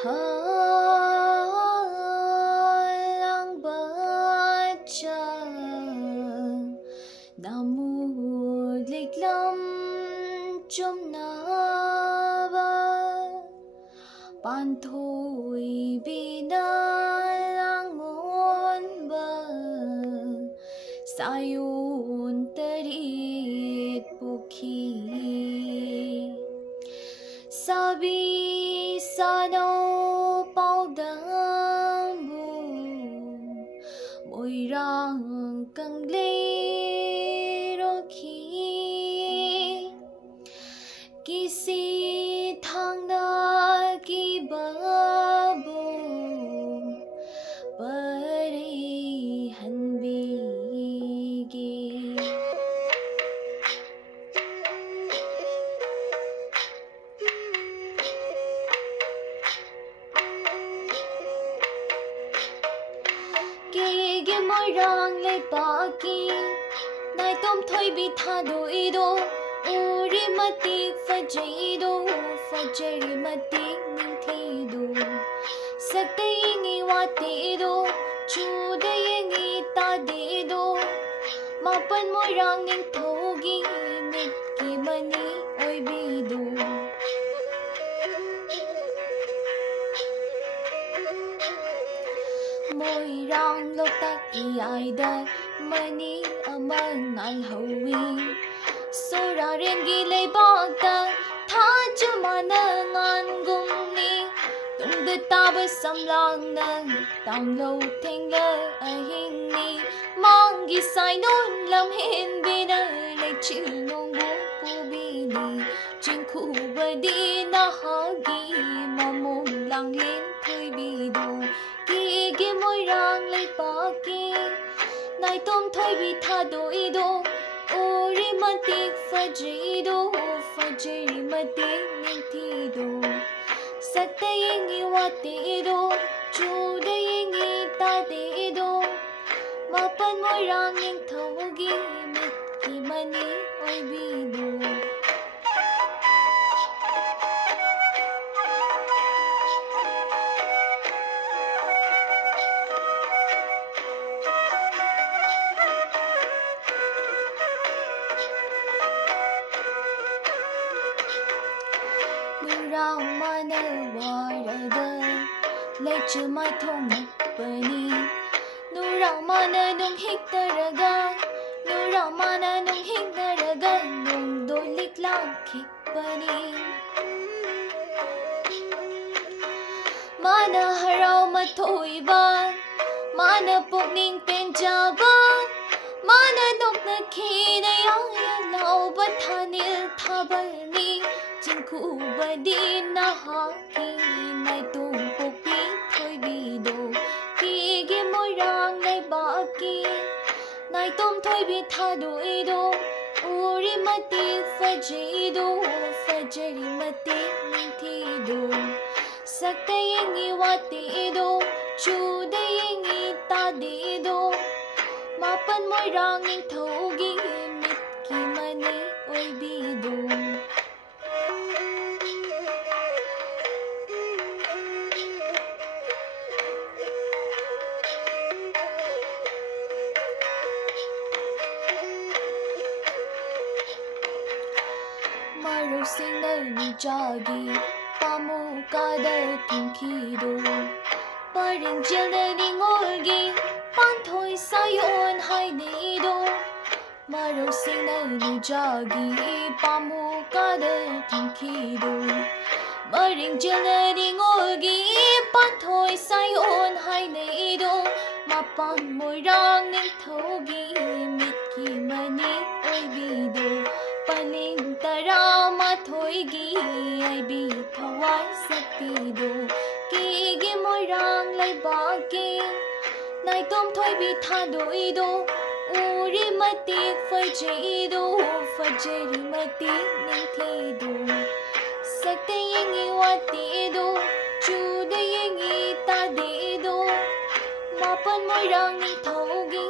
Halang baca namud liklam chumnaba panthoi binalangon ba sayun tarit pukhi sabi sano paudambu moirang kang leroki kisi thangna ki babu pari hanbigi kege moirang leibak nai tom thoi bi thadoido uri matik fajaido fajari matik ningthido sakta yingi watido chuda yingi tadido mapan moirang ningthogi mitki mani oibido moirang loktak iyaida mani amang alhawi sora rengi leibakta thajamana ngangumni tungda taba samlang nang tanglo thengla ahingni mangi sainon lamhin bina lechil nongbu pubini chingkhu badi nahagi mamong langlin thuibido kege moirang leibak nai tom thoi bi thadoido uri matik fajaido fajari matik ningthido sakta yingi watido chuda yingi tadido mapan moirang ningthogi mitki mani oibido nurang mana warada lechu mai thongpani nurang mana nung hikdaraga nurang mana nung hikdaraga nung dolik lang khikpani mana harau mathoiba mana pukning penjaba mana nokna khina ya lauba thanil thabani chingkhu badi nahaki nai tum pupi thoibido kege moirang leibak nai tom thoibi thadoido uri matik fajaido fajari matik ningthido sakta yingi watido chuda yingi tadido mapan moirang ningthogi mitki mani oibido marusingna nijagi pamukada tungkido paringjilna ningolgi panthoi sayon hainido marusingna nijagi pamukada tungkido paringjilna ningolgi panthoi sayon hainido mapan moirang ningthogi mitki mani oibido paling tarama thoigi aibi thawai saktido kege moirang leibak nai tom thoi bi thadoido uri matik fajaido fajari matik ningthido sakta yingi watido chuda yingi tadido mapan moirang ningthogi